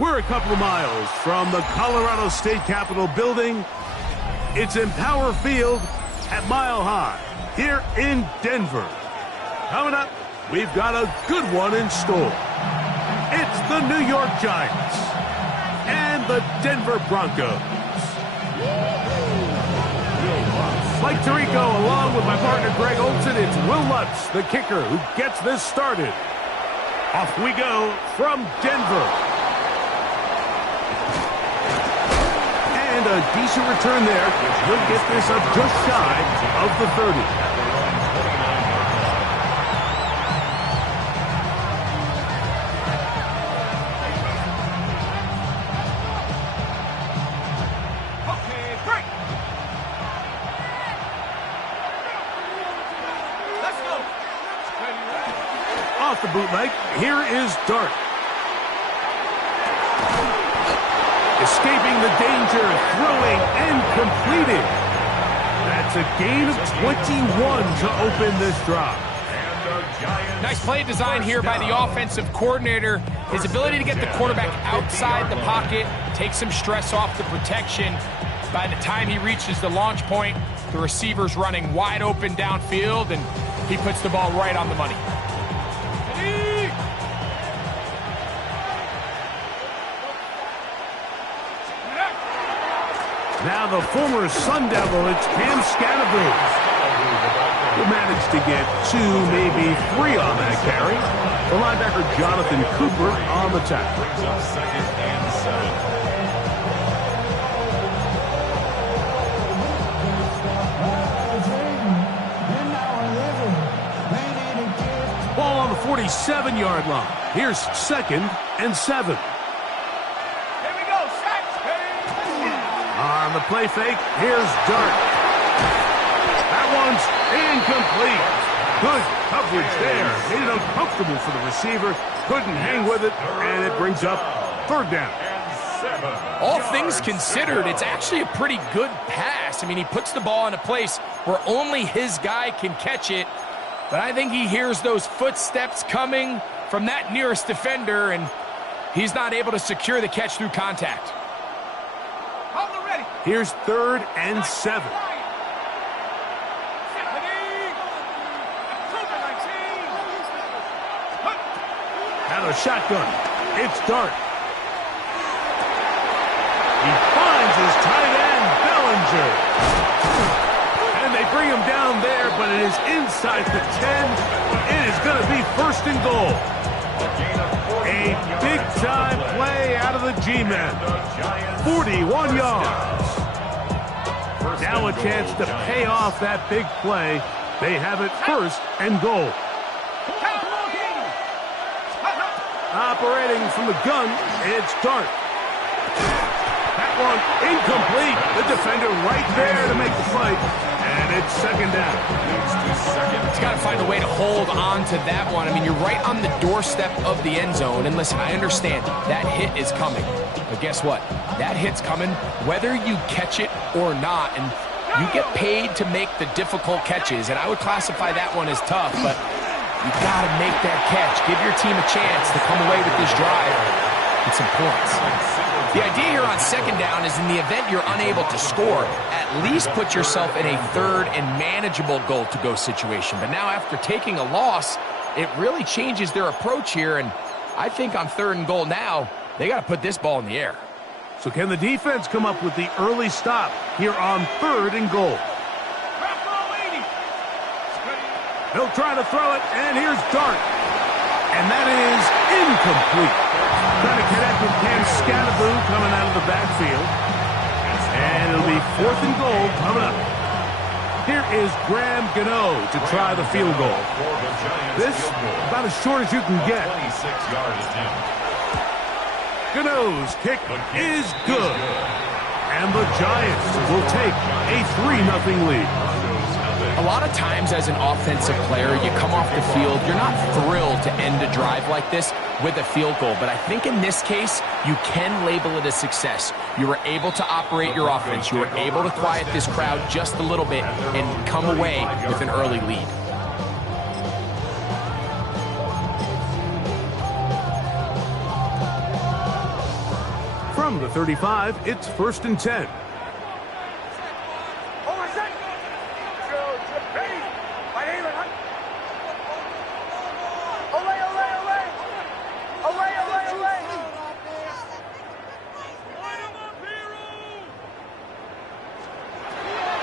We're a couple of miles from the Colorado State Capitol building. It's Empower Field at Mile High here in Denver. Coming up, we've got a good one in store. It's the New York Giants and the Denver Broncos. Mike Tirico, along with my partner Greg Olson, it's Will Lutz, the kicker, who gets this started. Off we go from Denver. And a decent return there. He'll get this up just shy of the 30. Okay, break. Let's go. Off the bootleg, here is Dart. Escaping the danger, throwing and completing. That's a gain of 21 to open this drive. Nice play design here by the offensive coordinator. His ability to get the quarterback outside the pocket, take some stress off the protection. By the time he reaches the launch point, the receiver's running wide open downfield, and he puts the ball right on the money. Now the former Sun Devil, it's Cam Scattergood. Who managed to get 2, maybe 3 on that carry. The linebacker Jonathan Cooper on the tackle. Ball on the 47-yard line. Here's 2nd and 7. On the play fake, here's Dart. That one's incomplete. Good coverage there. Made it uncomfortable for the receiver. Couldn't hang with it, and it brings up 3rd down. All things considered, it's actually a pretty good pass. I mean, he puts the ball in a place where only his guy can catch it, but I think he hears those footsteps coming from that nearest defender, and he's not able to secure the catch through contact. Here's 3rd and 7. Out of the shotgun, it's Dart. He finds his tight end, Bellinger. And they bring him down there, but it is inside the 10. It is going to be 1st and goal. A big-time play out of the G-Men. 41 yards. Now a chance to pay off that big play. They have it 1st and goal. Operating from the gun, it's Dart. That one incomplete. The defender right there to make the fight. And it's 2nd down. He's got to find a way to hold on to that one. I mean, you're right on the doorstep of the end zone. And listen, I understand that hit is coming. But guess what? That hit's coming whether you catch it or not. And you get paid to make the difficult catches. And I would classify that one as tough. But you got to make that catch. Give your team a chance to come away with this drive with some points. The idea here on 2nd down is in the event you're unable to score, at least put yourself in a 3rd and manageable goal-to-go situation. But now after taking a loss, it really changes their approach here. And I think on 3rd and goal now, they got to put this ball in the air. So can the defense come up with the early stop here on 3rd and goal? He'll try to throw it, and here's Dart. And that is incomplete. Trying to connect with Cam Scattaboo coming out of the backfield. And it'll be 4th and goal coming up. Here is Graham Gano to try the field goal. This, about as short as you can get. Gano's kick is good. And the Giants will take a 3-0 lead. A lot of times as an offensive player, you come off the field, you're not thrilled to end a drive like this with a field goal. But I think in this case, you can label it a success. You were able to operate your offense. You were able to quiet this crowd just a little bit and come away with an early lead. From the 35, it's 1st and 10.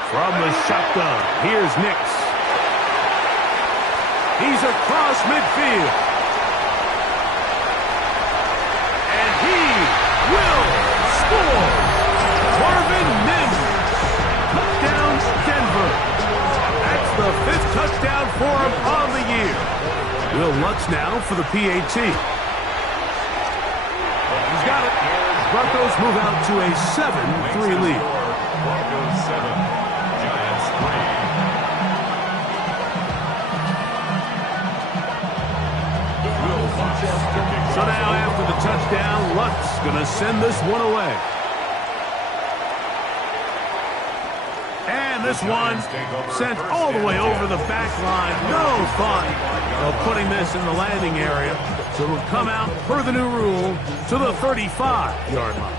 From the shotgun, here's Nix. He's across midfield. And he will score. Marvin Mims. Touchdown, Denver. That's the 5th touchdown for him on the year. Will Lutz now for the PAT. He's got it. Broncos move out to a 7-3 lead. Broncos 7. So now after the touchdown, Lutz going to send this one away. And this one sent all the way over the back line. No fun of putting this in the landing area. So it'll come out per the new rule to the 35-yard line.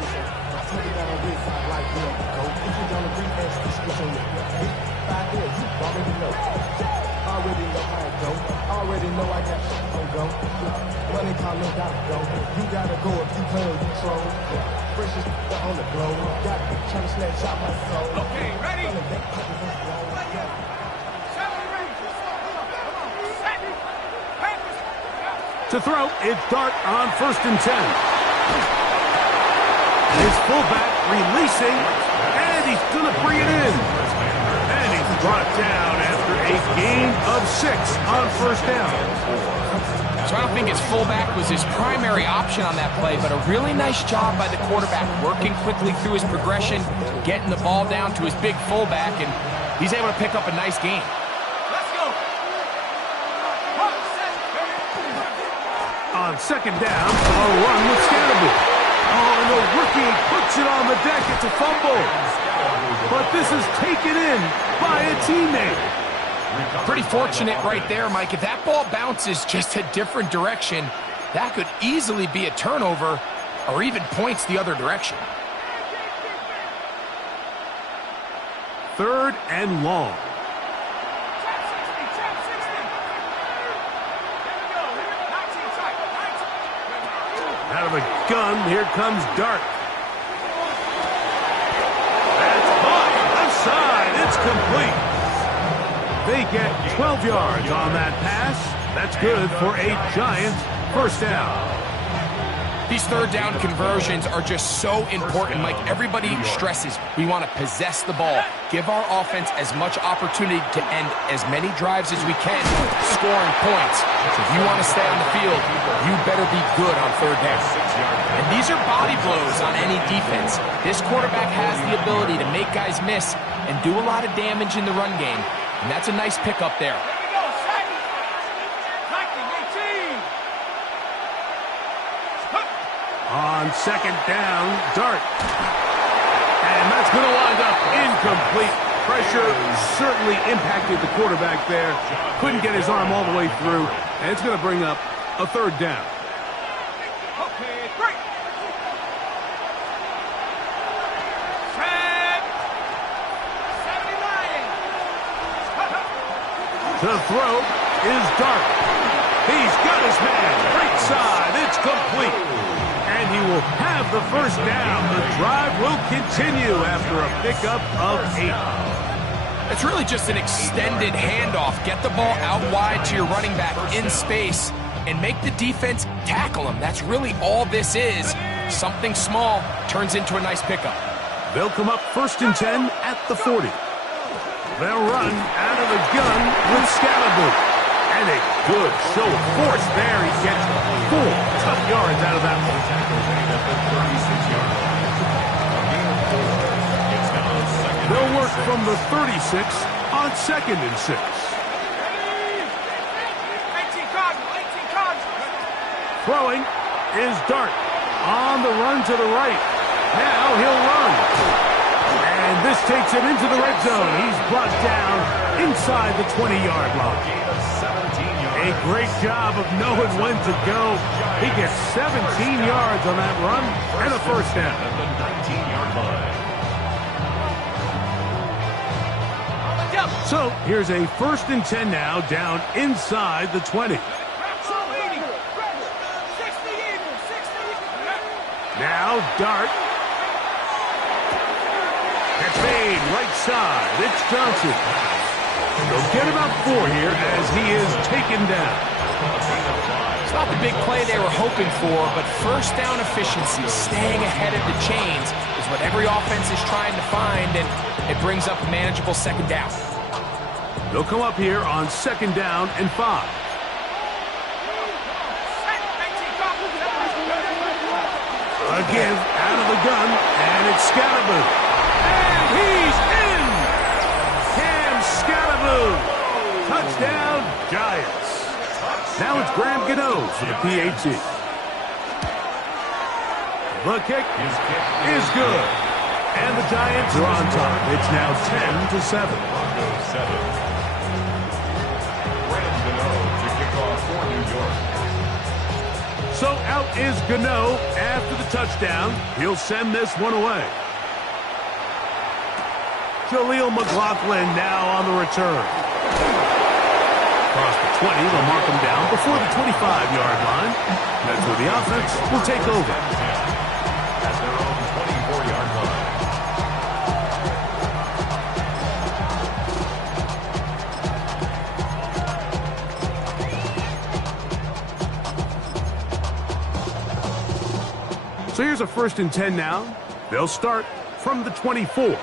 Already know I got shit on go. Money calling, gotta go. You gotta go if you play or you troll. Fresh is on the glow. Got trying to snatch out my soul. Okay, ready? To throw, it's Dart on 1st and 10. His fullback releasing, and he's going to bring it in. And he's brought down after a gain of 6 on 1st down. So I don't think his fullback was his primary option on that play, but a really nice job by the quarterback working quickly through his progression, getting the ball down to his big fullback, and he's able to pick up a nice gain. Let's go. On 2nd down, a run with Scattaboo. Oh, and the rookie puts it on the deck. It's a fumble. But this is taken in by a teammate. Pretty fortunate right there, Mike. If that ball bounces just a different direction, that could easily be a turnover or even points the other direction. 3rd and long. Out of a gun, here comes Dart. That's caught. Left side, it's complete. They get 12 yards on that pass. That's good for a Giants 1st down. These 3rd down conversions are just so important, Mike. Everybody stresses we want to possess the ball, give our offense as much opportunity to end as many drives as we can, scoring points. So if you want to stay on the field, you better be good on 3rd down. And these are body blows on any defense. This quarterback has the ability to make guys miss and do a lot of damage in the run game, and that's a nice pickup there. On 2nd down, Dart. And that's going to wind up incomplete. Pressure certainly impacted the quarterback there. Couldn't get his arm all the way through. And it's going to bring up a 3rd down. Okay, break. Set. 79. The throw is Dart. He's got his man. Right side. It's complete. And he will have the 1st down. The drive will continue after a pickup of 8. It's really just an extended handoff. Get the ball out wide to your running back in space and make the defense tackle him. That's really all this is. Something small turns into a nice pickup. They'll come up 1st and 10 at the 40. They'll run out of the gun with Scalaboo. And a good show of force there. He gets 4 tough yards out of that one. They'll work from the 36 on 2nd and 6. 18 cards. Throwing is Dart on the run to the right. Now he'll run. And this takes him into the red zone. He's brought down inside the 20-yard line. A great job of knowing when to go. He gets 17 yards on that run and a first down. At the 19-yard line. So here's a 1st and 10 now, down inside the 20. Now Dart. It's made right side. It's Johnson. They'll get about 4 here as he is taken down. It's not the big play they were hoping for, but first down efficiency, staying ahead of the chains, is what every offense is trying to find, and it brings up a manageable 2nd down. They'll come up here on 2nd down and 5. A give out of the gun, and it's Scalaboo. And he's in! Cam Scalaboo! Touchdown, Giants. Now it's Graham Gano for the PAT. The kick is good. And the Giants are on top. It's now 10-7. Broncos 7. Graham Gano to kick off for New York. So out is Gano after the touchdown. He'll send this one away. Jaleel McLaughlin now on the return. Across the 20, they'll mark him down before the 25-yard line. That's where the offense will take over. At their own 24-yard line. So here's a 1st and 10 now. They'll start from the 24.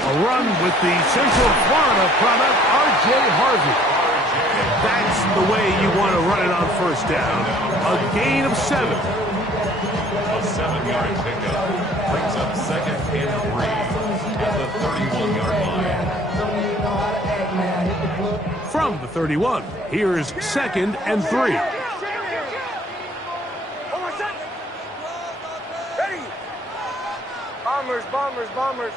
A run with the Central Florida product, R.J. Harvey. That's the way you want to run it on 1st down. A gain of 7. A 7-yard pickup brings up 2nd and 3 at the 31-yard line. From the 31, here's 2nd and 3. Bombers.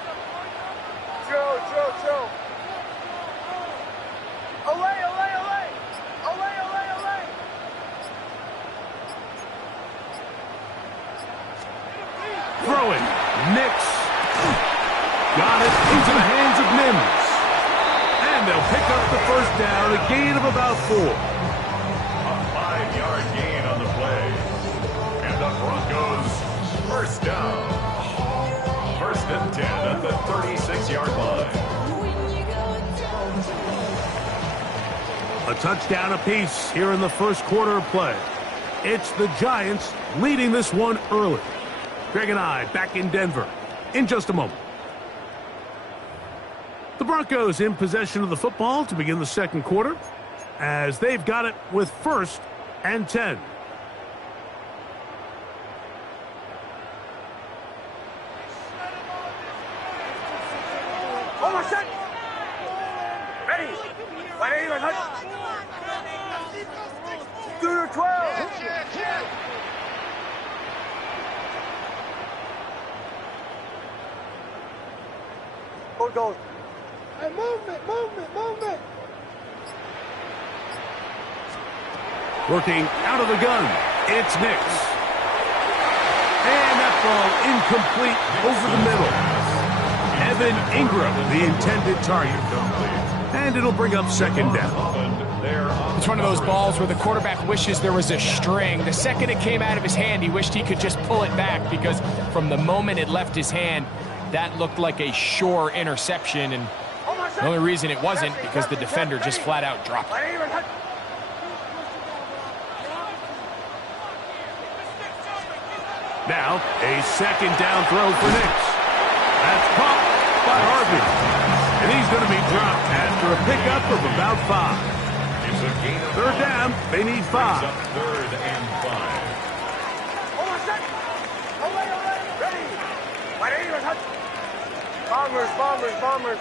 Chill. Away. Throwing. Nix. Got it into the hands of Mims. And they'll pick up the 1st down, a gain of about 4. A 5-yard gain on the play. And the Broncos 1st down. 1st and 10 at the 36-yard line. A touchdown apiece here in the 1st quarter of play. It's the Giants leading this one early. Greg and I back in Denver in just a moment. The Broncos in possession of the football to begin the 2nd quarter as they've got it with 1st and 10. Goes. Hey, movement. Working out of the gun, it's Nix. And that ball incomplete over the middle. Evan Ingram, the intended target. And it'll bring up 2nd down. It's one of those balls where the quarterback wishes there was a string. The second it came out of his hand, he wished he could just pull it back because from the moment it left his hand, that looked like a sure interception, and the only reason it wasn't because the defender just flat out dropped it. Now, a second down throw for Nix. That's caught by Harvey. And he's going to be dropped after a pickup of about 5. Third down, they need 5. Third and 5. Bombers.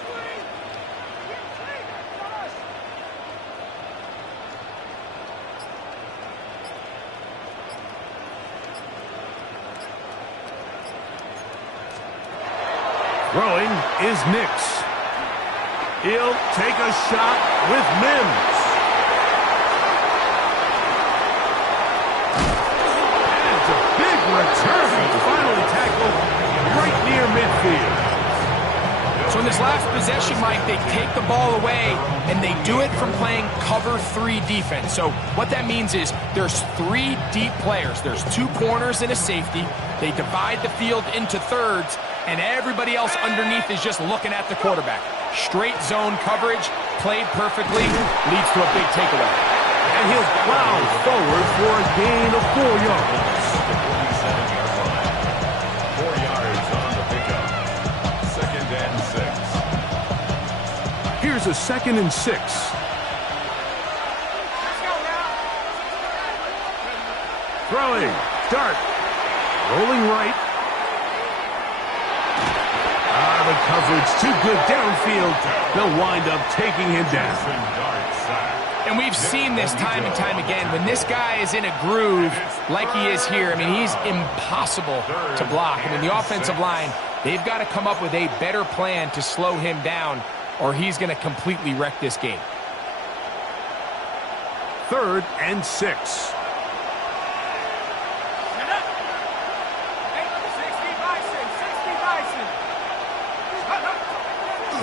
Throwing is Nix. He'll take a shot with Mims. And it's a big return. Finally tackled right near midfield. So in this last possession, Mike, they take the ball away, and they do it from playing cover 3 defense. So what that means is there's 3 deep players. There's 2 corners and a safety. They divide the field into thirds, and everybody else underneath is just looking at the quarterback. Straight zone coverage, played perfectly, leads to a big takeaway. And he'll plow forward for a gain of 4 yards. 4 yards on the pickup. Second and 6. Here's a 2nd and 6. Throwing. Start. Rolling right. The coverage too good downfield. They'll wind up taking him down. And we've seen this time and time again. When this guy is in a groove like he is here, I mean, he's impossible to block. I mean, the offensive line, they've got to come up with a better plan to slow him down, or he's going to completely wreck this game. 3rd and 6.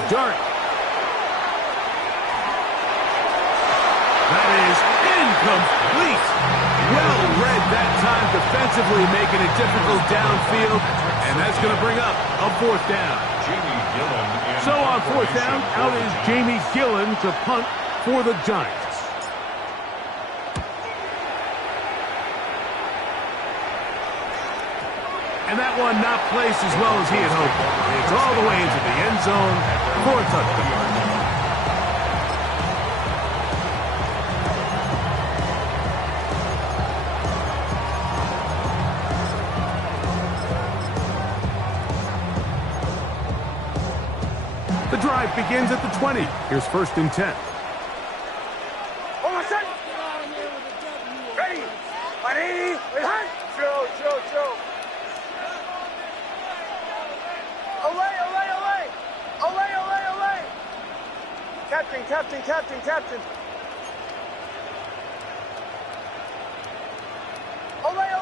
Dart. That is incomplete. Well read that time defensively, making it difficult downfield, and that's going to bring up a 4th down. So on 4th down, out is Jamie Gillen to punt for the Giants. And that one not placed as well as he had hoped. It's all the way into the end zone for a touchdown. The drive begins at the 20. Here's 1st and 10. Ready. Joe. Olay. Captain. Olay.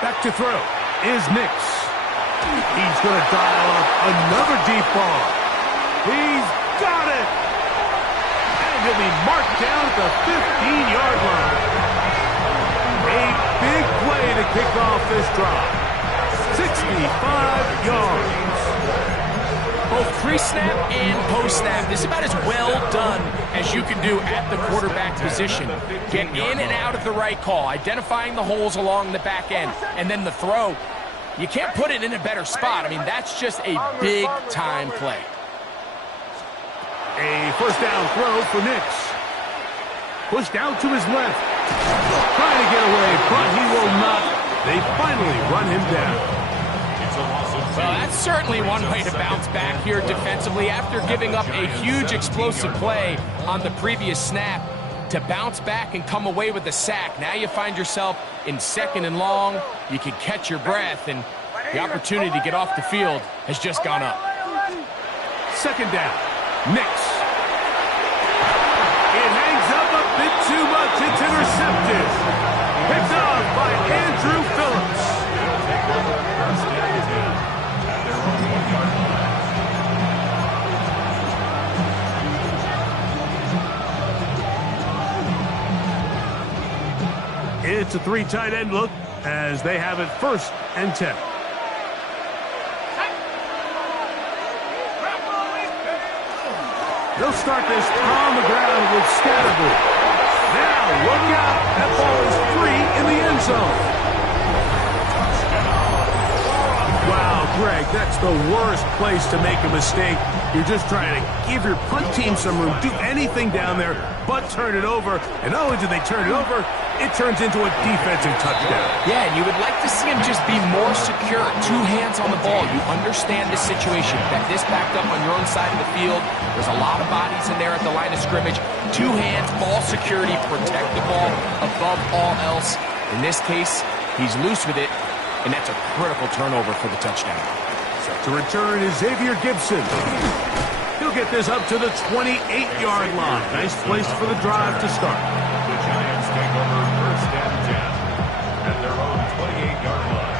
Back to throw is Nix. He's going to dial up another deep ball. He's got it. And he'll be marked down at the 15-yard line. A big play to kick off this drive. 65 yards. Both pre-snap and post-snap, this is about as well done as you can do at the quarterback position. Get in and out of the right call, identifying the holes along the back end, and then the throw. You can't put it in a better spot. I mean, that's just a big-time play. A 1st down throw for Nix. Pushed out to his left. Trying to get away, but he will not. They finally run him down. Well, that's certainly one way to bounce back here defensively after giving up a huge explosive play on the previous snap. To bounce back and come away with the sack. Now you find yourself in 2nd and long. You can catch your breath, and the opportunity to get off the field has just gone up. 2nd down. Nix. It hangs up a bit too much. It's intercepted. Picked off by Andrew Phillips. It's a 3 tight end look. as they have it 1st and 10. They'll start this on the ground with Scatterboo. Now, look out. That ball is free in the end zone. Wow, Greg, that's the worst place to make a mistake. You're just trying to give your punt team some room, do anything down there but turn it over. And not only do they turn it over, it turns into a defensive touchdown. Yeah, and you would like to see him just be more secure. 2 hands on the ball. You understand the situation. You've got this backed up on your own side of the field. There's a lot of bodies in there at the line of scrimmage. 2 hands, ball security, protect the ball above all else. In this case, he's loose with it, and that's a critical turnover for the touchdown. Set to return is Xavier Gibson. He'll get this up to the 28-yard line. Nice place for the drive to start. The Giants take over 1st and 10 at their own 28-yard line.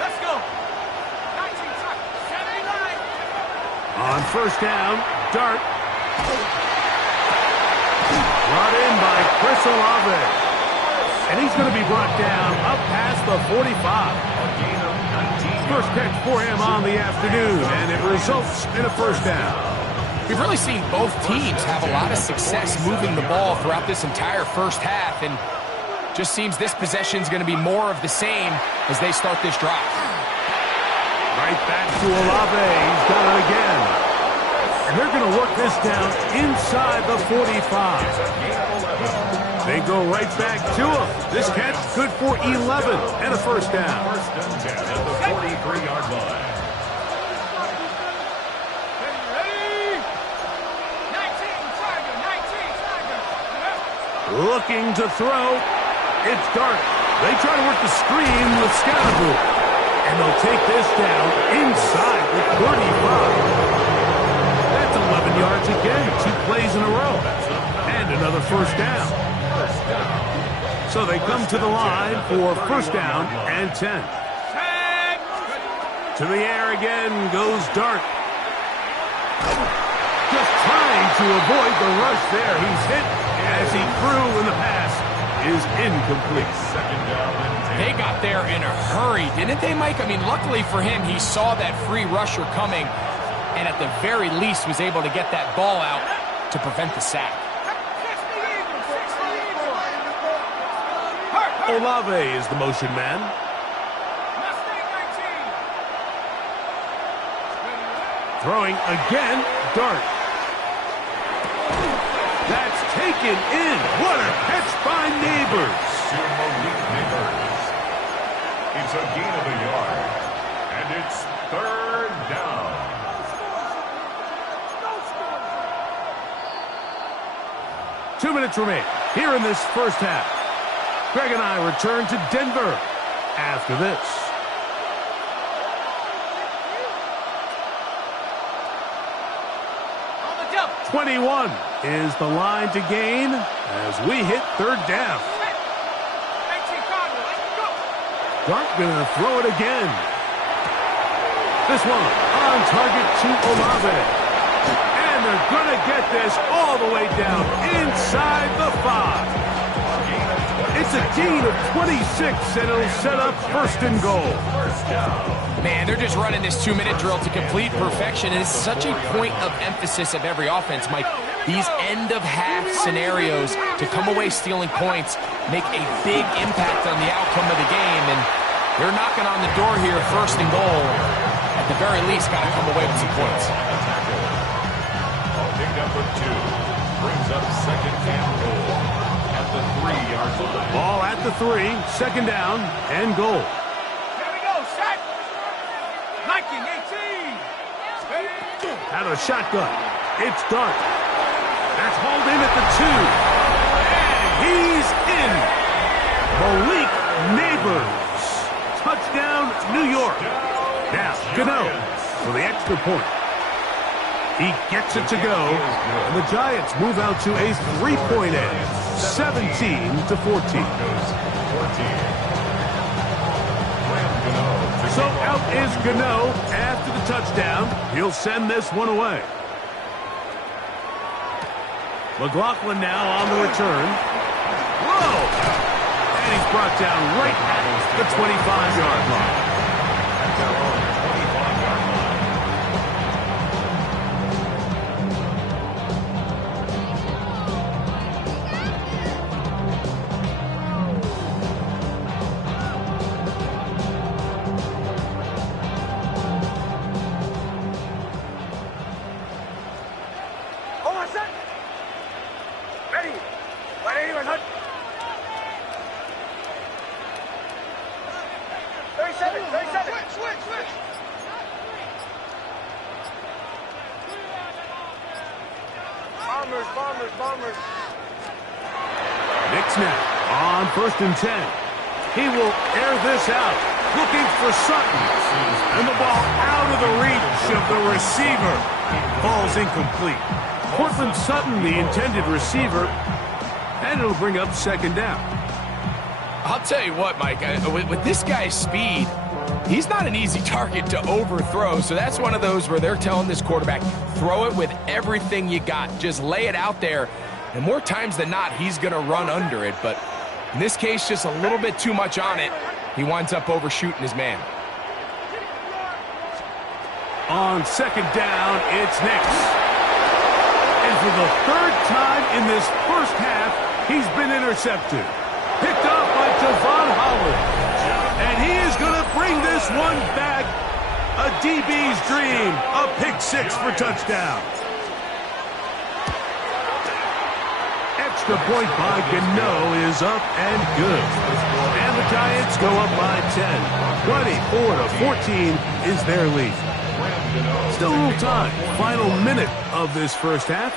Let's go. 19, 79. On 1st down, Dart. Brought in by Chris Olave. And he's going to be brought down up past the 45. A gain of 19 First catch for him on the afternoon, and it results in a 1st down. We've really seen both teams have a lot of success moving the ball throughout this entire 1st half, and just seems this possession is going to be more of the same as they start this drive. Right back to Olave. He's done it again. And they're going to work this down inside the 45. They go right back to him. This catch good for 11 and a 1st down. 1st and 10 at the 43-yard line. Ready? 19, Tiger. Looking to throw. It's Dart. They try to work the screen with Scatterboo. And they'll take this down inside the 35. That's 11 yards again. 2 plays in a row. And another 1st down. So they come to the line for 1st down and 10. To the air again goes Dart. Just trying to avoid the rush there. He's hit as he threw, and the pass is incomplete. 2nd down and 10. They got there in a hurry, didn't they, Mike? I mean, luckily for him, he saw that free rusher coming, and at the very least was able to get that ball out to prevent the sack. Olave is the motion man. Throwing again, Dart. That's taken in. What a catch by Neighbors. To Malik Neighbors. It's a gain of a yard. And it's 3rd down. Two minutes remain here in this 1st half. Greg and I return to Denver after this. On the jump. 21 is the line to gain as we hit 3rd down. 19, Tiger. Let's go. Dart gonna throw it again. This one on target to Olave. And they're gonna get this all the way down inside the 5. It's a gain of 26, and it'll set up 1st and goal. Man, they're just running this 2-minute drill to complete perfection, and it's such a point of emphasis of every offense, Mike. These end-of-half scenarios to come away stealing points make a big impact on the outcome of the game, and they're knocking on the door here, 1st and goal. At the very least, got to come away with some points. Picked up with 2. Brings up 2nd and goal. At the 3-yard line. Ball at the 3, 2nd down, and goal. Here we go. Set. 19, 18. Out of the shotgun, it's Dart. That's hauled in at the 2. And he's in. Malik Neighbors. Touchdown, New York. Now, Gano for the extra point. He gets it to go, and the Giants move out to a 3-point edge, 17-14. So out is Gano after the touchdown. He'll send this one away. McLaughlin now on the return. Whoa! And he's brought down right at the 25-yard line. At their own 25-yard line. Hold on, set. Ready. 180, 100. 37, 37. Switch. Bombers. Nick snap on 1st and 10. He will air this out, looking for Sutton. And the ball out of the reach of the receiver. Ball's incomplete. Cortland Sutton, the intended receiver, and it'll bring up 2nd down. I'll tell you what, Mike, with this guy's speed, he's not an easy target to overthrow, so that's one of those where they're telling this quarterback, throw it with everything you got. Just lay it out there, and more times than not, he's going to run under it, but in this case, just a little bit too much on it. He winds up overshooting his man. On 2nd down, it's Nix. And for the 3rd time in this first half, he's been intercepted. Picked up by Javon Holland. And he is going to bring this one back. A DB's dream. A pick 6 for touchdown. Extra point by Gano is up and good. And the Giants go up by 10. 24-14 is their lead. Still a little time. Final minute of this first half.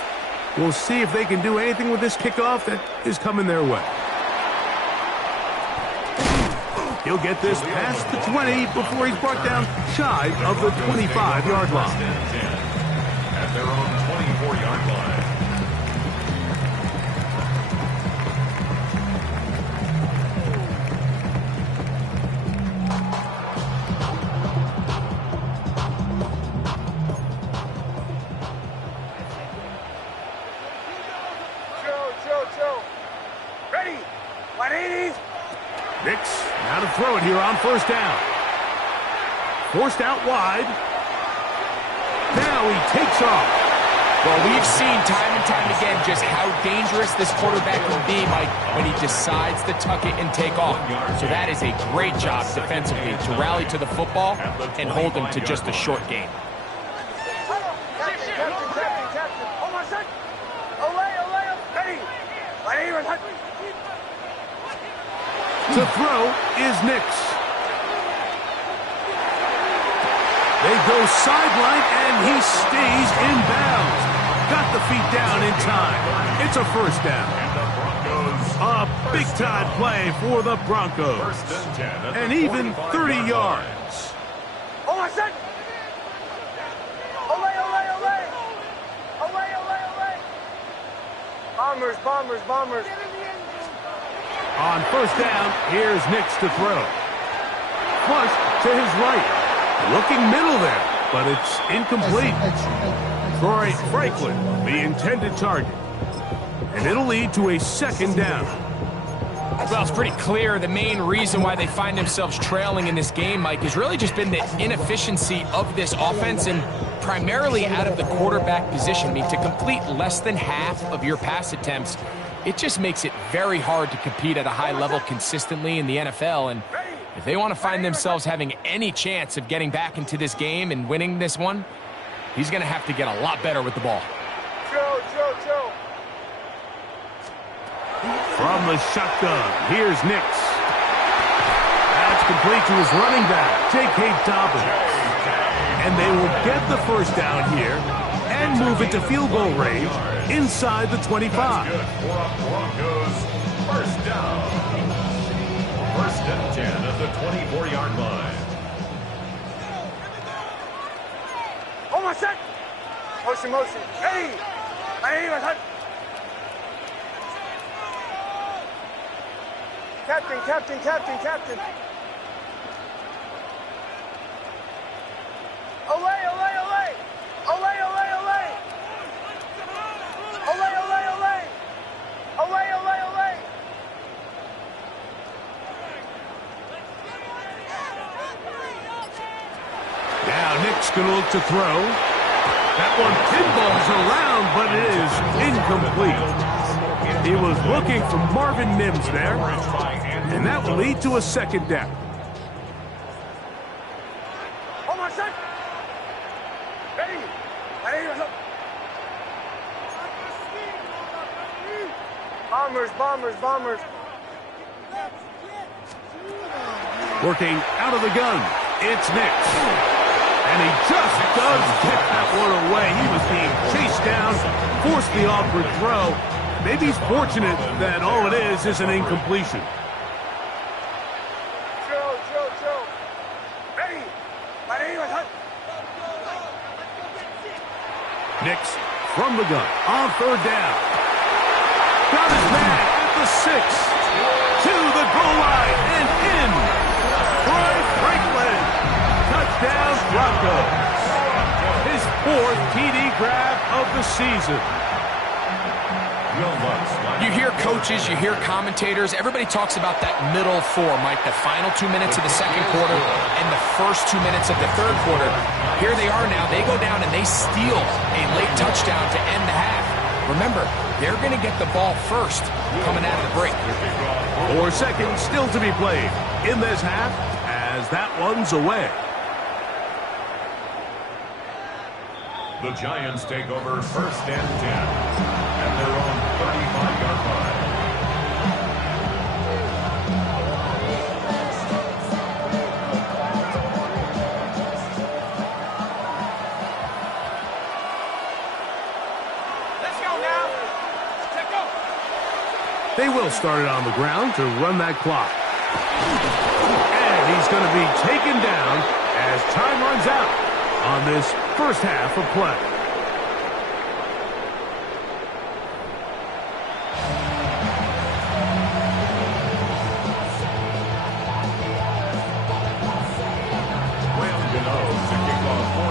We'll see if they can do anything with this kickoff that is coming their way. He'll get this past the 20 before he's brought down shy of the 25-yard line. At their own 24-yard line. Chill. Ready. 180. Nix now to throw it here on 1st down. Forced out wide. Now he takes off. Well, we've seen time and time again just how dangerous this quarterback can be, Mike, when he decides to tuck it and take off. So that is a great job defensively to rally to the football and hold him to just a short gain. Captain. Hold on, set. Away. Ready. 180, 100. To throw is Nix. They go sideline, and he stays in bounds. Got the feet down in time. It's a 1st down. A big-time play for the Broncos. And even 30 yards. Hold on, set. Away. Bombers. On 1st down, here's Nix to throw. Flush to his right. Looking middle there, but it's incomplete. Troy Franklin, the intended target. And it'll lead to a 2nd down. Well, it's pretty clear the main reason why they find themselves trailing in this game, Mike, has really just been the inefficiency of this offense and primarily out of the quarterback position. I mean, to complete less than half of your pass attempts, it just makes it very hard to compete at a high level consistently in the NFL. And if they want to find themselves having any chance of getting back into this game and winning this one, he's going to have to get a lot better with the ball. Chill. From the shotgun, here's Nix. That's complete to his running back, J.K. Dobbins. And they will get the 1st down here and move it to field goal range inside the 25. That's good for Broncos. 1st down. 1st and 10 at the 24-yard line. Hold on, set. Motion. Ready. 180, 100. Captain. Nick's going to look to throw. That one pinballs around, but it is incomplete. He was looking for Marvin Mims there, and that will lead to a second down. Hold on, set. Ready. Bombers. Working out of the gun, it's Nick. And he just does kick that one away. He was being chased down, forced the awkward throw. Maybe he's fortunate that all it is an incompletion. Joe. Ready. Nix from the gun on third down. Got his man at the 6. To the goal line and in. Troy Franklin. Touchdown Broncos. His 4th TD grab of the season. You hear coaches, you hear commentators, everybody talks about that middle 4, Mike, the final 2 minutes of the second quarter and the first 2 minutes of the third quarter. Here they are now. They go down and they steal a late touchdown to end the half. Remember, they're going to get the ball first coming out of the break. 4 seconds still to be played in this half as that one's away. The Giants take over 1st and 10 at their own 35-yard line. Let's go now. Let's go. They will start it on the ground to run that clock. And he's going to be taken down as time runs out on this first half of play.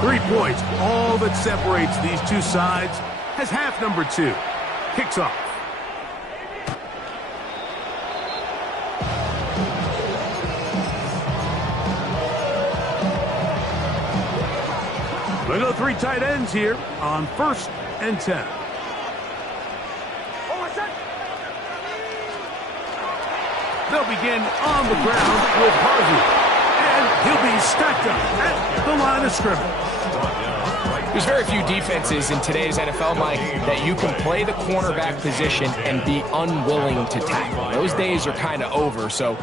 Three points, all that separates these two sides, as half number 2 kicks off. They go 3 tight ends here on 1st and 10. They'll begin on the ground with Harvey. And he'll be stacked up at the line of scrimmage. There's very few defenses in today's NFL, Mike, that you can play the cornerback position and be unwilling to tackle. Those days are kind of over, so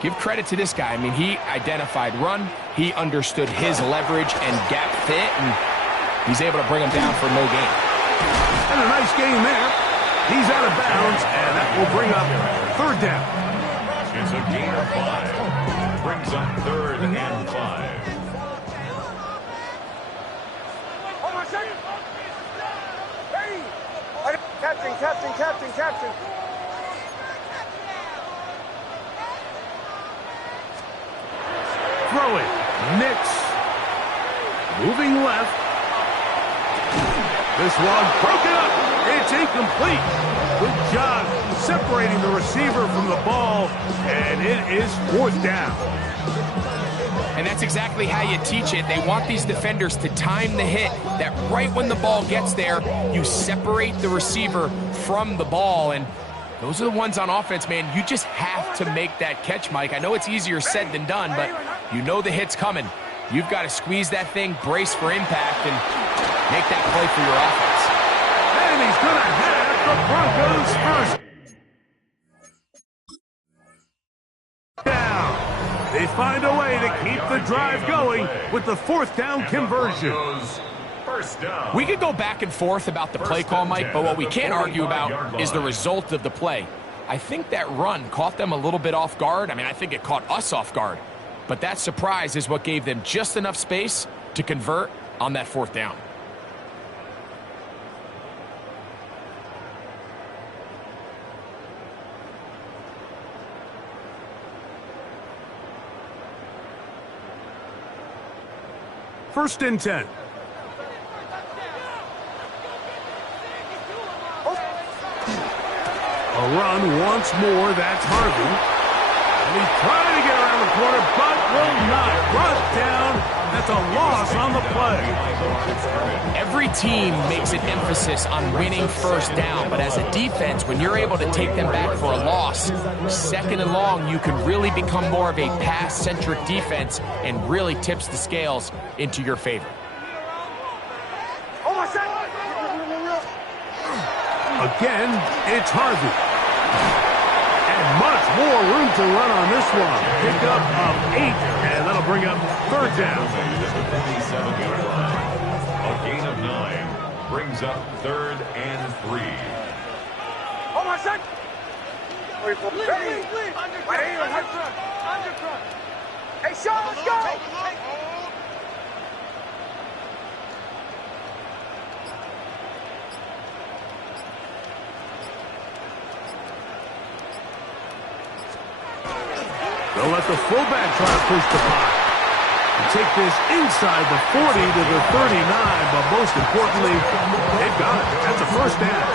give credit to this guy. I mean, he identified run, he understood his leverage and gap fit, and he's able to bring him down for no gain. And a nice game there. He's out of bounds, and that will bring up 3rd down. It's a gain of 5. Brings up 3rd and 5. Captain. Throwing. Nix. Moving left. This one broken up. It's incomplete. Good job separating the receiver from the ball, and it is 4th down. And that's exactly how you teach it. They want these defenders to time the hit, that right when the ball gets there, you separate the receiver from the ball. And those are the ones on offense, man. You just have to make that catch, Mike. I know it's easier said than done, but you know the hit's coming. You've got to squeeze that thing, brace for impact, and make that play for your offense. And he's going to have the Broncos first down. They find a way to keep the drive going with the 4th down conversion. First down. We could go back and forth about the play call, Mike, but what we can't argue about is the result of the play. I think that run caught them a little bit off guard. I mean, I think it caught us off guard. But that surprise is what gave them just enough space to convert on that 4th down. First and 10. A run once more. That's Harvey. And He's trying to get around the corner, but will not. Brought down. That's a loss on the play. Every team makes an emphasis on winning first down, but as a defense, when you're able to take them back for a loss, second and long, you can really become more of a pass-centric defense and really tips the scales into your favor. Again, it's Harvey. And much more room to run on this one. Pickup of 8, and that'll bring up third down. A gain of 9 brings up 3rd and 3. Hold on, set. Ready. Hey, Sean, let's go. They'll let the fullback try to push the pot. And take this inside the 40 to the 39, but most importantly, they've got it. That's a first down.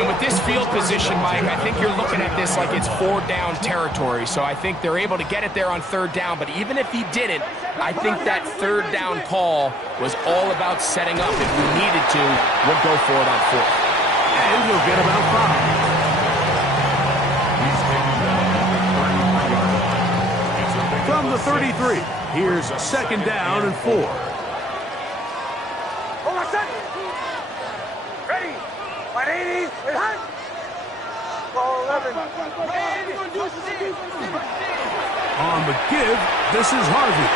And with this field position, Mike, I think you're looking at this like it's 4-down territory. So I think they're able to get it there on 3rd down. But even if he didn't, I think that 3rd down call was all about setting up. If we needed to, we'll go for it on 4th. And you'll get about 5. From the 33, here's 2nd down and 4. Hold on, set. Ready. 180. Behind. Ball 11. On the give, this is Harvey.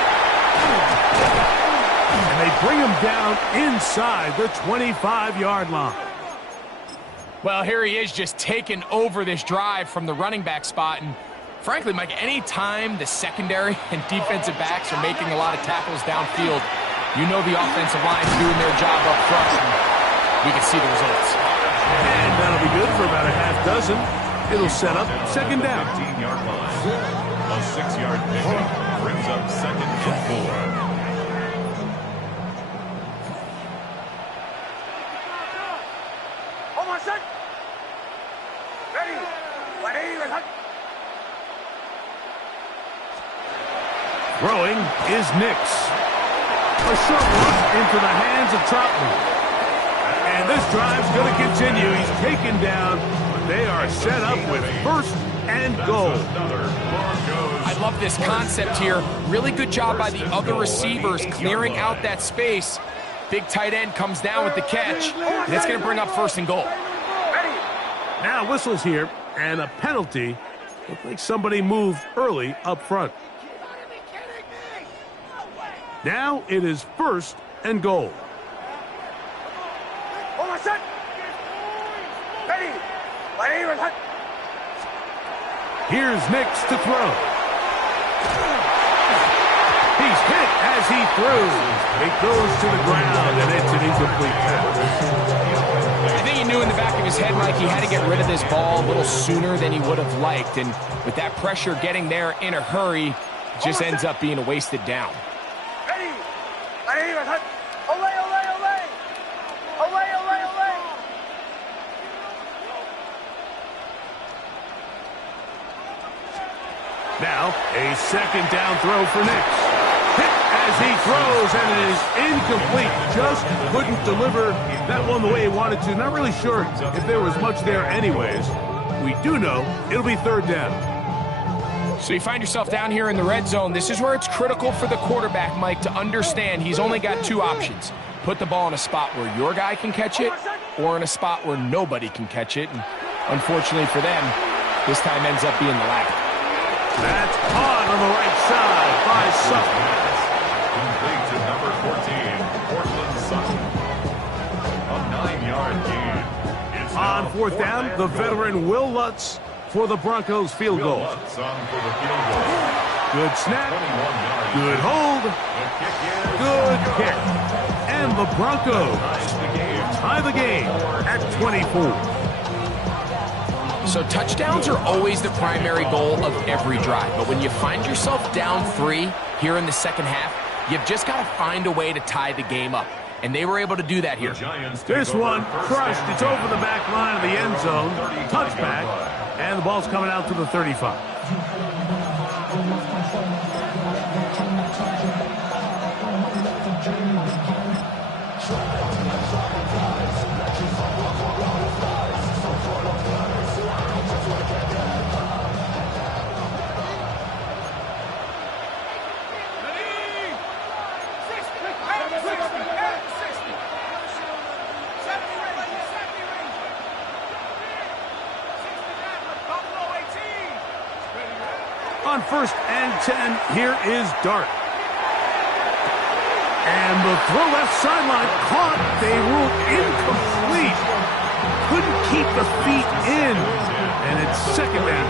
And they bring him down inside the 25-yard line. Well, here he is just taking over this drive from the running back spot. And frankly, Mike, any time the secondary and defensive backs are making a lot of tackles downfield, you know the offensive line's doing their job up front, and we can see the results. And that'll be good for about a half dozen. It'll set up 2nd down. 15-yard line. A 6-yard pickup brings up 2nd and 4. Hold on, set. Ready. 180. Throwing is Nix. A short look into the hands of Troutman. And this drive's going to continue. He's taken down, but they are set up with 1st and goal. I love this concept here. Really good job by the other receivers clearing out that space. Big tight end comes down with the catch, and it's going to bring up 1st and goal. Now whistles here, and a penalty. Looks like somebody moved early up front. Now it is 1st and goal. Hold on, set. Ready. 180. Here's Nix to throw. He's hit as he throws. It goes to the ground, and it's an incomplete pass. I think he knew in the back of his head, Mike, he had to get rid of this ball a little sooner than he would have liked. And with that pressure getting there in a hurry, it just ends up being a wasted down. Ready. 180. Olay, olay, olay. Olay, olay, olay. Now, a 2nd down throw for Nix. Hit as he throws, and it is incomplete. Just couldn't deliver that one the way he wanted to. Not really sure if there was much there anyways. We do know it'll be 3rd down. So you find yourself down here in the red zone. This is where it's critical for the quarterback, Mike, to understand he's only got 2 options. Put the ball in a spot where your guy can catch it, or in a spot where nobody can catch it. And unfortunately for them, this time ends up being the latter. That's caught on the right side by Sutton. Complete to number 14, Portland Sutton. A 9-yard gain. It's On 4th down, the veteran Will Lutz for the Broncos field goal. Lutz on for the field goal. Good snap, 21 yards. good hold, good kick. And the Broncos tie the game at 24. So touchdowns are always the primary goal of every drive. But when you find yourself down 3 here in the second half, you've just got to find a way to tie the game up. And they were able to do that here. This one crushed. It's over the back line of the end zone. Touchback. And the ball's coming out to the 35. On 1st and 10, here is Dart. And the throw left sideline caught. They ruled incomplete. Couldn't keep the feet in. And it's 2nd down.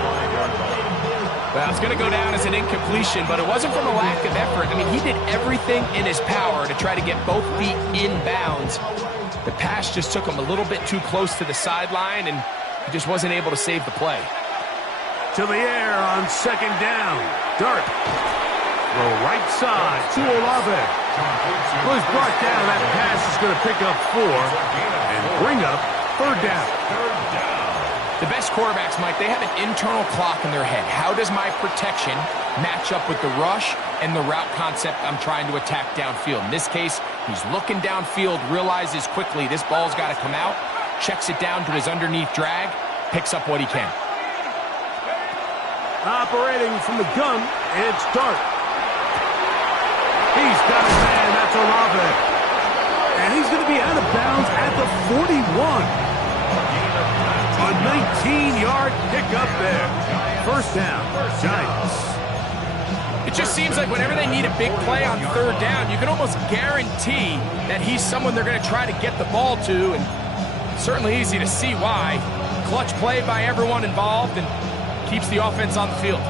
Well, it's going to go down as an incompletion, but it wasn't from a lack of effort. I mean, he did everything in his power to try to get both feet in bounds. The pass just took him a little bit too close to the sideline, and he just wasn't able to save the play. To the air on 2nd down. Dart. Throw right side to Olave. Was brought down. That pass is going to pick up 4 and bring up 3rd down. The best quarterbacks, Mike, they have an internal clock in their head. How does my protection match up with the rush and the route concept I'm trying to attack downfield? In this case, he's looking downfield, realizes quickly this ball's got to come out, checks it down to his underneath drag, picks up what he can. Operating from the gun, it's Dart. He's got his man, that's Olave. And he's going to be out of bounds at the 41. A 19-yard pickup there. 1st down, Giants. It just seems like whenever they need a big play on 3rd down, you can almost guarantee that he's someone they're going to try to get the ball to, and certainly easy to see why. Clutch play by everyone involved, and keeps the offense on the field.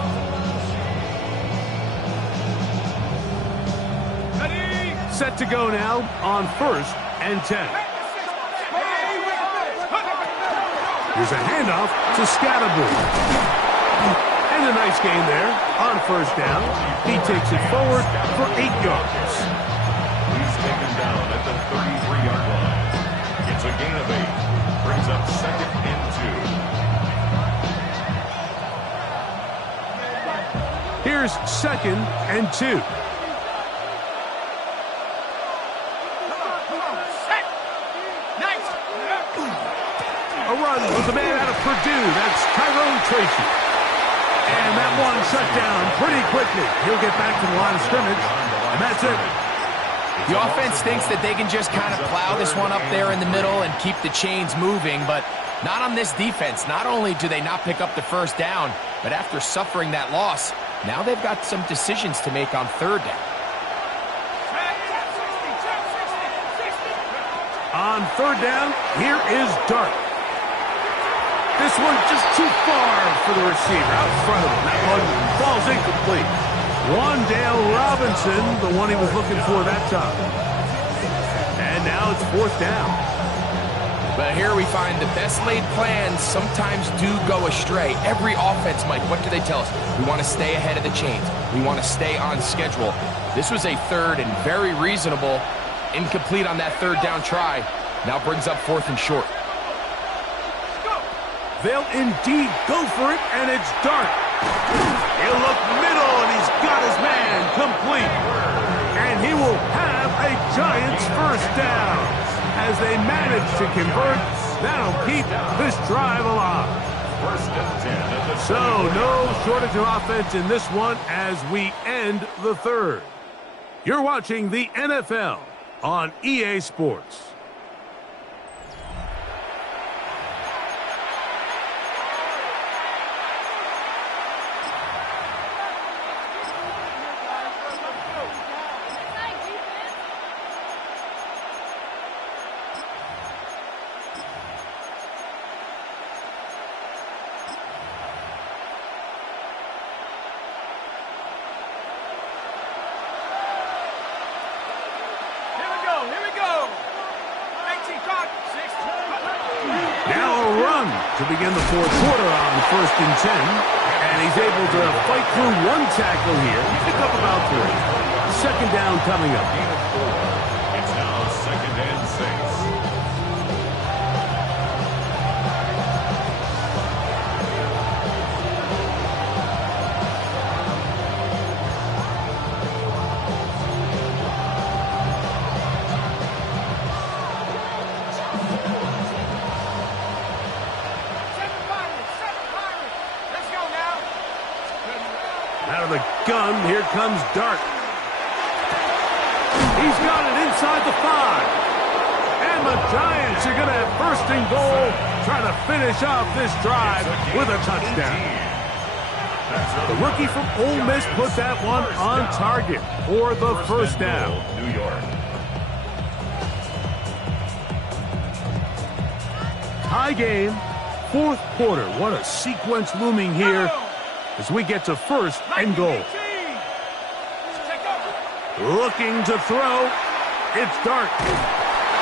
Set to go now on 1st and 10. Here's a handoff to Scatterbury. And a nice gain there on 1st down. He takes it forward for 8 yards. He's taken down at the 33-yard line. It's a gain of 8. Brings up 2nd and 2. Here's 2nd and 2. A run with the man out of Purdue. That's Tyrone Tracy. And that one shut down pretty quickly. He'll get back to the line of scrimmage, and that's it. The offense thinks that they can just kind of plow this one up there in the middle and keep the chains moving, but not on this defense. Not only do they not pick up the 1st down, but after suffering that loss, now they've got some decisions to make on 3rd down. On 3rd down, here is Dart. This one just too far for the receiver out front of him. That one falls incomplete. Wandale Robinson, the one he was looking for that time. And now it's 4th down. But here we find the best laid plans sometimes do go astray. Every offense, Mike, what do they tell us? We want to stay ahead of the chains. We want to stay on schedule. This was a 3rd and very reasonable. Incomplete on that 3rd down try. Now brings up 4th and short. They'll indeed go for it, and it's Dart. He'll look middle, and he's got his man complete. And he will have a Giants 1st down. As they manage to convert, that'll keep this drive alive. 1st and 10. So no shortage of offense in this one as we end the 3rd. You're watching the NFL on EA Sports. To begin the 4th quarter on 1st and 10. And he's able to fight through one tackle here. Pick up about 3. 2nd down coming up. It's now 2nd and 6. Out of the gun, here comes Dart. He's got it inside the 5. And the Giants are going to have first and goal, trying to finish off this drive with a touchdown. The rookie from Ole Miss put that one on target for the first down. New York. Tie game, fourth quarter. What a sequence looming here as we get to first and goal. Looking to throw. It's Dart.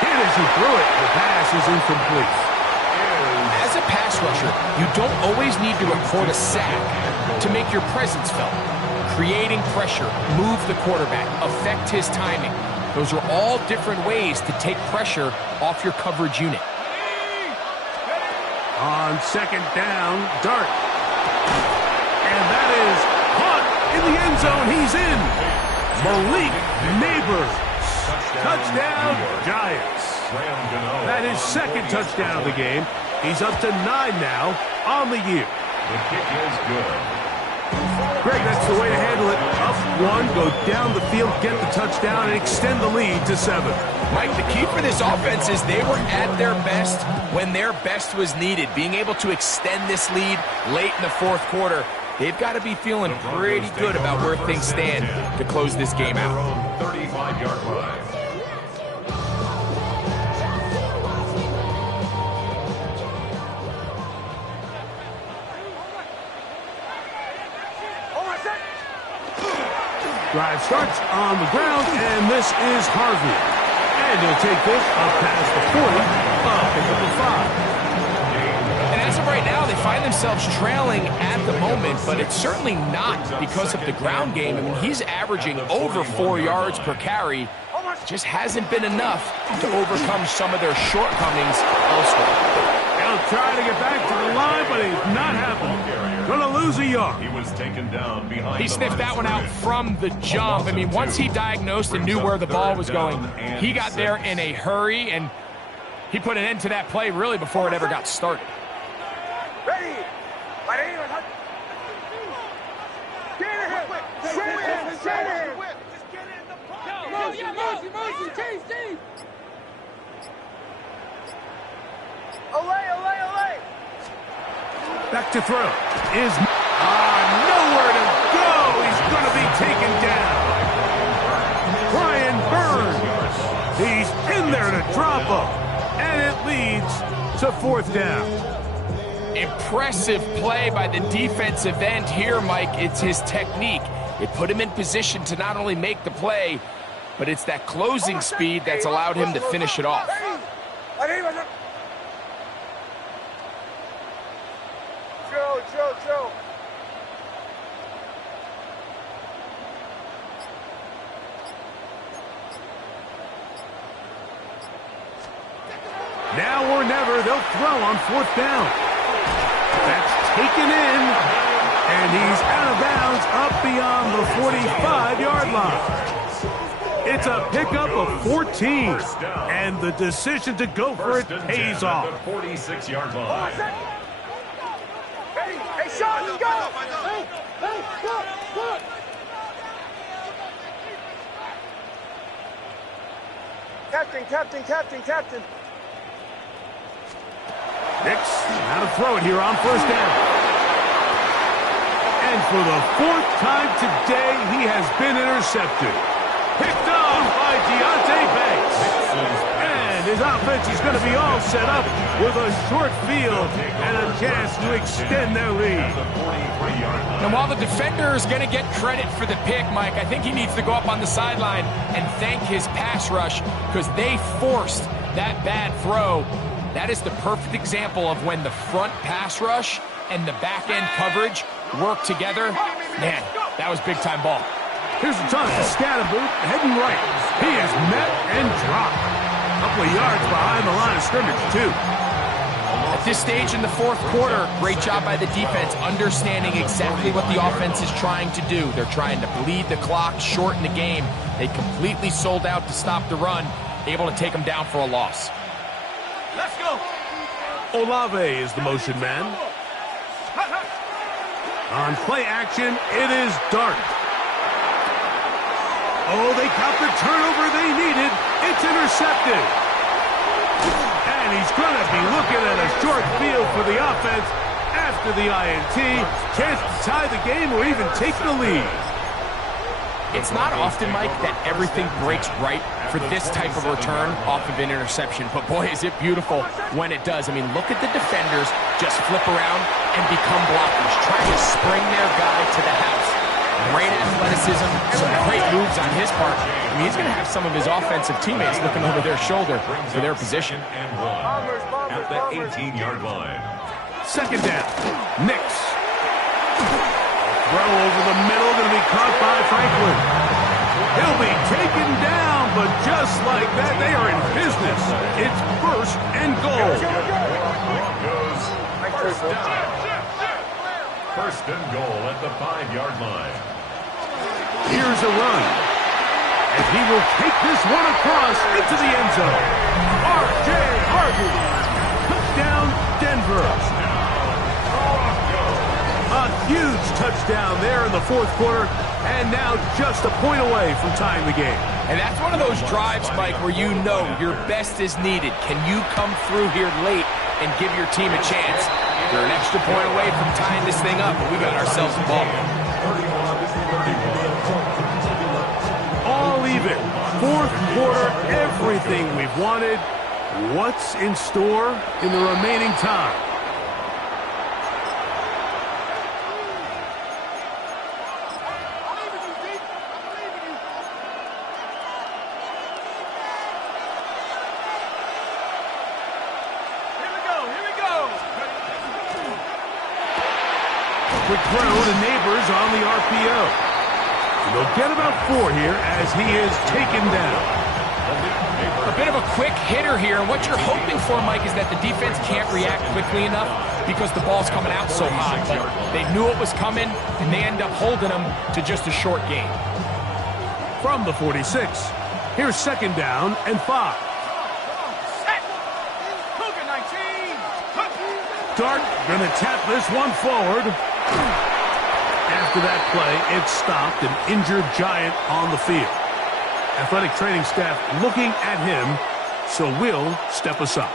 Hit as he threw it. The pass is incomplete. As a pass rusher, you don't always need to record a sack to make your presence felt. Creating pressure, move the quarterback, affect his timing. Those are all different ways to take pressure off your coverage unit. On second down, Dart. And that is caught in the end zone. He's in. Malik Neighbors. Touchdown, Giants. That is second touchdown of the game. He's up to 9 now on the year. The kick is good. Greg, that's the way to handle it. Up 1, go down the field, get the touchdown, and extend the lead to 7. Mike, the key for this offense is they were at their best when their best was needed. Being able to extend this lead late in the fourth quarter, they've got to be feeling pretty good about where things stand to close this game out. 35-yard line. Drive starts on the ground, and this is Harvey. And he'll take this up past the 40, pick up the 5. And as of right now, they find themselves trailing at the moment, but it's certainly not because of the ground game. I mean, he's averaging over 4 yards per carry. Just hasn't been enough to overcome some of their shortcomings elsewhere. He'll try to get back to the line, but he's not happening. Gonna lose a yard. He was taken down behind. He sniffed that one out from the jump. I mean, once he diagnosed and knew where the ball was going, he got there in a hurry, and he put an end to that play really before it ever got started. Ready. Get in here. Straight in. Just get in the pocket. Mercy. Team. Olay. Back to throw. Nowhere to go. He's going to be taken down. Brian Burns. He's in there to drop him. And it leads to fourth down. Impressive play by the defensive end here, Mike. It's his technique. It put him in position to not only make the play, but it's that closing speed that's allowed him to finish it off. Joe. Now or never, they'll throw on fourth down. That's taken in, and he's out of bounds up beyond the 45-yard line. It's a pickup of 14, and the decision to go for it pays off. 46-yard line. Hey, Sean, let's go! Captain. Nix, now to throw it here on first down. And for the fourth time today, he has been intercepted. Picked off by Deontay Banks. And his offense is going to be all set up with a short field and a chance to extend their lead. And while the defender is going to get credit for the pick, Mike, I think he needs to go up on the sideline and thank his pass rush because they forced that bad throw. That is the perfect example of when the front pass rush and the back end coverage work together. Man, that was big-time ball. Here's a toss to Scatterboot, heading right. He is met and dropped. A couple of yards behind the line of scrimmage, too. At this stage in the fourth quarter, great job by the defense, understanding exactly what the offense is trying to do. They're trying to bleed the clock, shorten the game. They completely sold out to stop the run, able to take them down for a loss. Let's go. Olave is the motion man. On play action, it is Dart. Oh, they got the turnover they needed. It's intercepted. And he's going to be looking at a short field for the offense after the INT. Chance to tie the game or even take the lead. It's not often, Mike, that everything breaks right for this type of return off of an interception. But boy, is it beautiful when it does. I mean, look at the defenders just flip around and become blockers, trying to spring their guy to the house. Great athleticism, some great moves on his part. I mean, he's going to have some of his offensive teammates looking over their shoulder for their position. At the 18-yard line. Second down. Nix. Throw over the middle, going to be caught by Franklin. He'll be taken down, but just like that, they are in business. It's first and goal. Broncos, first down. First and goal at the 5-yard line. Here's a run. And he will take this one across into the end zone. R.J. Harvey. Touchdown, Denver. A huge touchdown there in the fourth quarter, and now just a point away from tying the game. And that's one of those drives, Mike, where you know your best is needed. Can you come through here late and give your team a chance? They're an extra point away from tying this thing up, but we got ourselves a ball. All even. Fourth quarter, everything we've wanted. What's in store in the remaining time? Quick throw to Neighbors on the RPO. They'll get about 4 here as he is taken down. A bit of a quick hitter here, and what you're hoping for, Mike, is that the defense can't react quickly enough because the ball's coming out so hot. But they knew it was coming, and they end up holding them to just a short gain. From the 46, here's second down and 5. Dart gonna tap this one forward. After that play, it stopped an injured Giant on the field. Athletic training staff looking at him, so we'll step aside.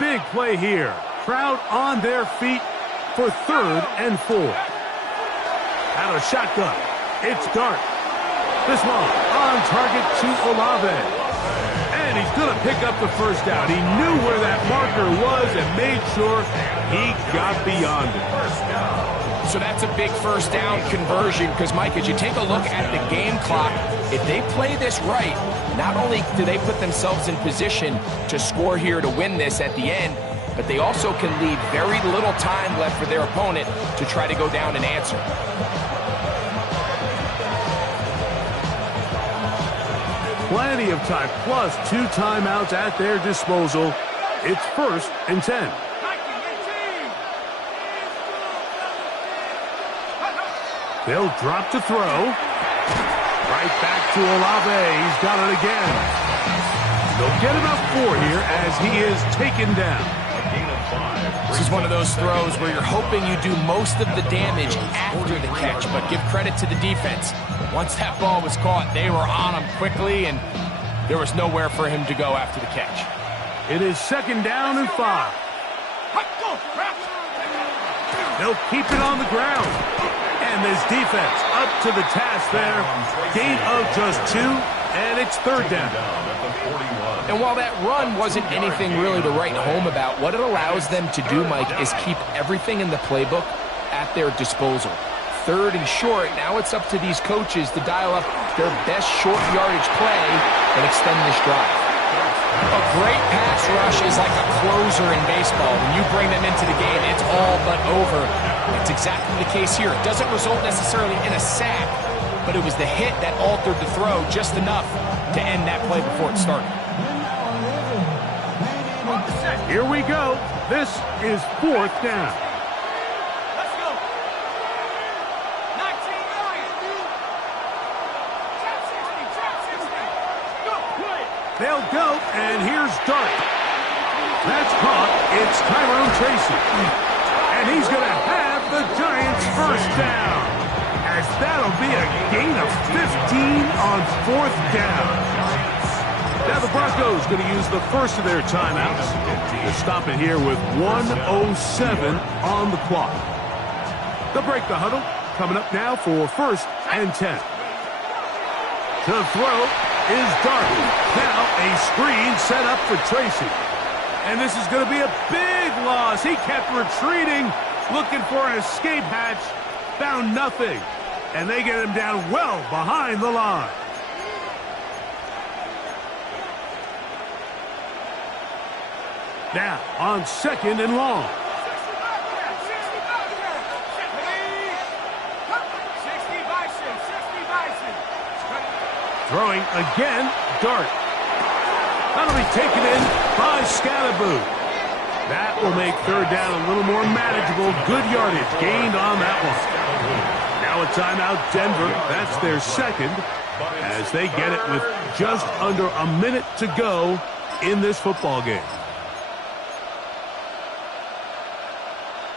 Big play here. Crowd on their feet for 3rd and 4. Out of shotgun, it's Dart. This one on target to Olave. And he's going to pick up the first down. He knew where that marker was and made sure he got beyond it. So that's a big first down conversion because, Mike, as you take a look at the game clock, if they play this right, not only do they put themselves in position to score here to win this at the end, but they also can leave very little time left for their opponent to try to go down and answer. Plenty of time, plus 2 timeouts at their disposal. It's 1st and 10. They'll drop to throw. Right back to Olave. He's got it again. They'll get about 4 here as he is taken down. This is one of those throws where you're hoping you do most of the damage after the catch, but give credit to the defense. Once that ball was caught, they were on him quickly, and there was nowhere for him to go after the catch. It is second down and 5. They'll keep it on the ground. And this defense up to the task there. Gain of just 2, and it's 3rd down. And while that run wasn't anything really to write home about, what it allows them to do, Mike, is keep everything in the playbook at their disposal. 3rd and short, now it's up to these coaches to dial up their best short yardage play and extend this drive. A great pass rush is like a closer in baseball. When you bring them into the game, it's all but over. It's exactly the case here. It doesn't result necessarily in a sack, but it was the hit that altered the throw just enough to end that play before it started. Here we go. This is 4th down. Let's go. 19 Ryan. Trap 60. Go. They'll go, and here's Dart. That's caught. It's Tyrone Tracy. And he's going to have the Giants first down, as that'll be a gain of 15 on fourth down. Now the Broncos going to use the first of their timeouts to stop it here with 1:07 on the clock. They'll break the huddle. Coming up now for first and 10. To throw is Dart. Now a screen set up for Tracy. And this is going to be a big loss. He kept retreating, looking for an escape hatch. Found nothing. And they get him down well behind the line. Now on second and long. Throwing again, Dart. That'll be taken in by Scalaboo. That will make third down a little more manageable. Good yardage gained on that one. Now a timeout, Denver. That's their second, as they get it with just under a minute to go in this football game.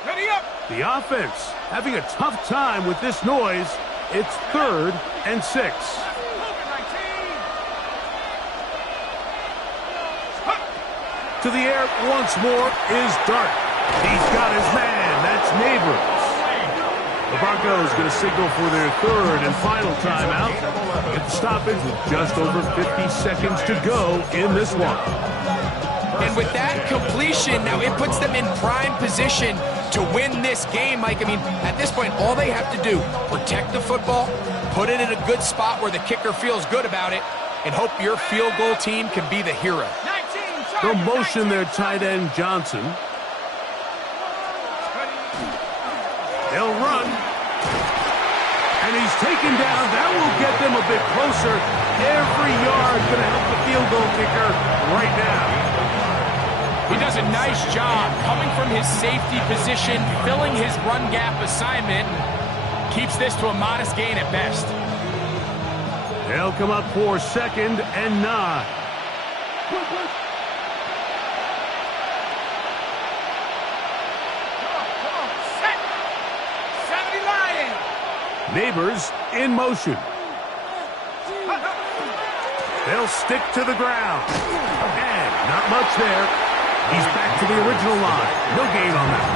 Ready up. The offense having a tough time with this noise. It's 3rd and 6. To the air once more is Dart. He's got his man. That's Neighbors. The Broncos going to signal for their third and final timeout. Get the stoppage with just over 50 seconds to go in this one. And with that completion, now it puts them in prime position to win this game, Mike. I mean, at this point, all they have to do, protect the football, put it in a good spot where the kicker feels good about it, and hope your field goal team can be the hero. They'll motion their tight end, Johnson. They'll run. And he's taken down. That will get them a bit closer. Every yard going to help the field goal kicker right now. He does a nice job coming from his safety position, filling his run gap assignment, keeps this to a modest gain at best. They'll come up for second and 9. Neighbors in motion. They'll stick to the ground. And not much there. He's back to the original line. No gain on that.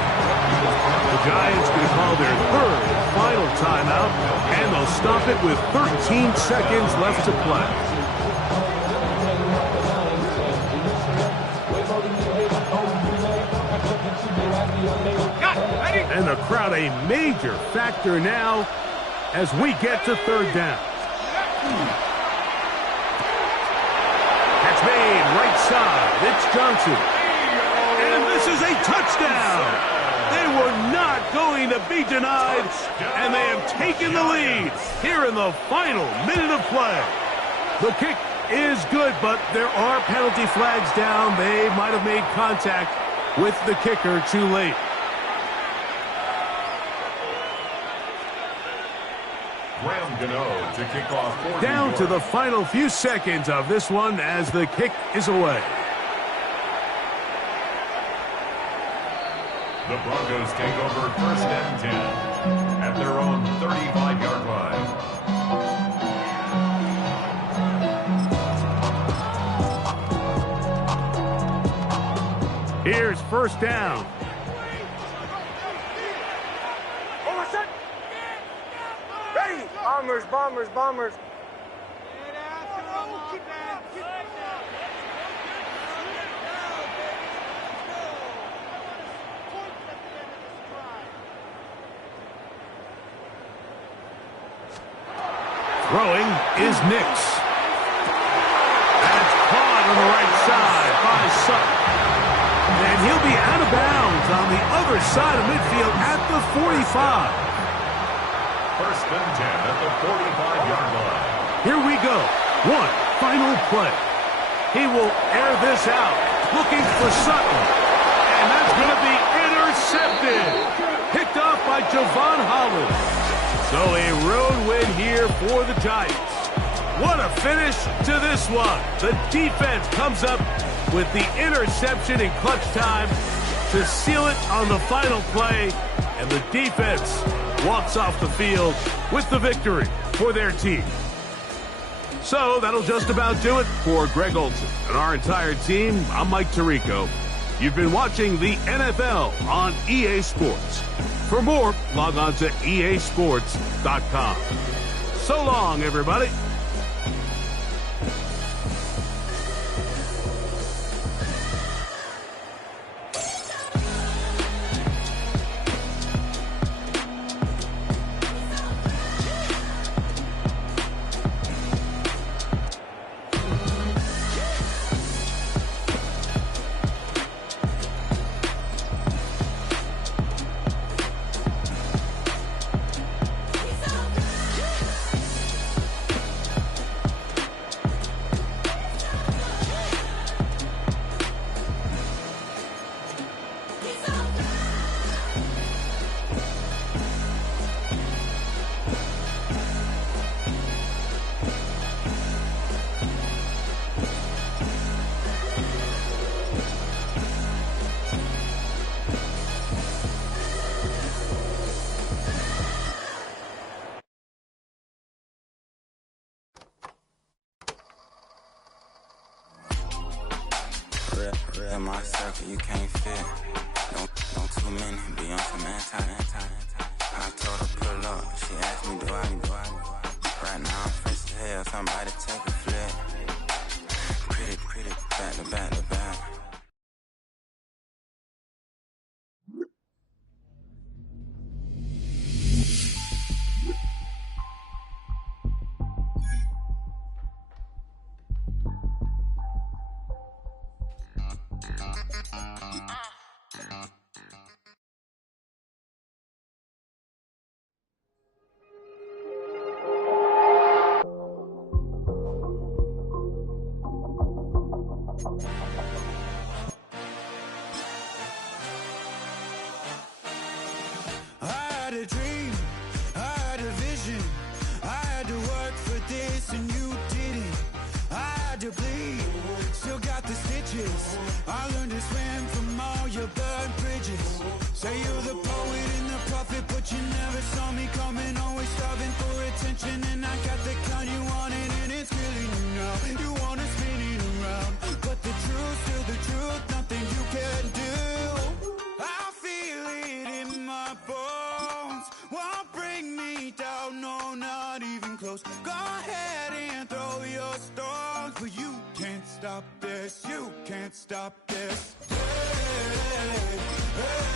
The Giants going to call their third and final timeout, and they'll stop it with 13 seconds left to play. And the crowd a major factor now as we get to third down. Catch made right side. It's Johnson. And this is a touchdown. They were not going to be denied, and they have taken the lead here in the final minute of play. The kick is good, but there are penalty flags down. They might have made contact with the kicker too late. To kick off down to the final few seconds of this one as the kick is away. The Broncos take over first and 10 at their own 35-yard line. Here's first down. Bombers, bombers, bombers. Throwing is Nix. That's caught on the right side by Sutton. And he'll be out of bounds on the other side of midfield at the 45. First and 10 at the 45-yard line. Here we go. One final play. He will air this out, looking for Sutton. And that's going to be intercepted. Picked off by Javon Holland. So a road win here for the Giants. What a finish to this one. The defense comes up with the interception in clutch time to seal it on the final play, and the defense walks off the field with the victory for their team. So that'll just about do it for Greg Olson and our entire team. I'm Mike Tirico. You've been watching the NFL on EA Sports. For more, log on to easports.com. So long, everybody. In my circle, you can't fit. Don't too many be on some anti. I told her pull up. She asked me, do I? Right now I'm fresh as hell. Somebody take a flip. Pretty, back to back to back. I had a dream, I had a vision. I had to work for this and you didn't. I had to bleed, still got the stitches. I learned to swim from all your burned bridges. Say you're the poet and the prophet, but you never saw me coming. Always starving for attention, and I got the kind you wanted, and it's killing you now. You wanna spin it around, but the truth's still the truth. Nothing you can do. I feel it in my bones. Won't bring me down, no, not even close. Go ahead and throw your stones, but you can't stop this. You can't stop this. Hey, hey.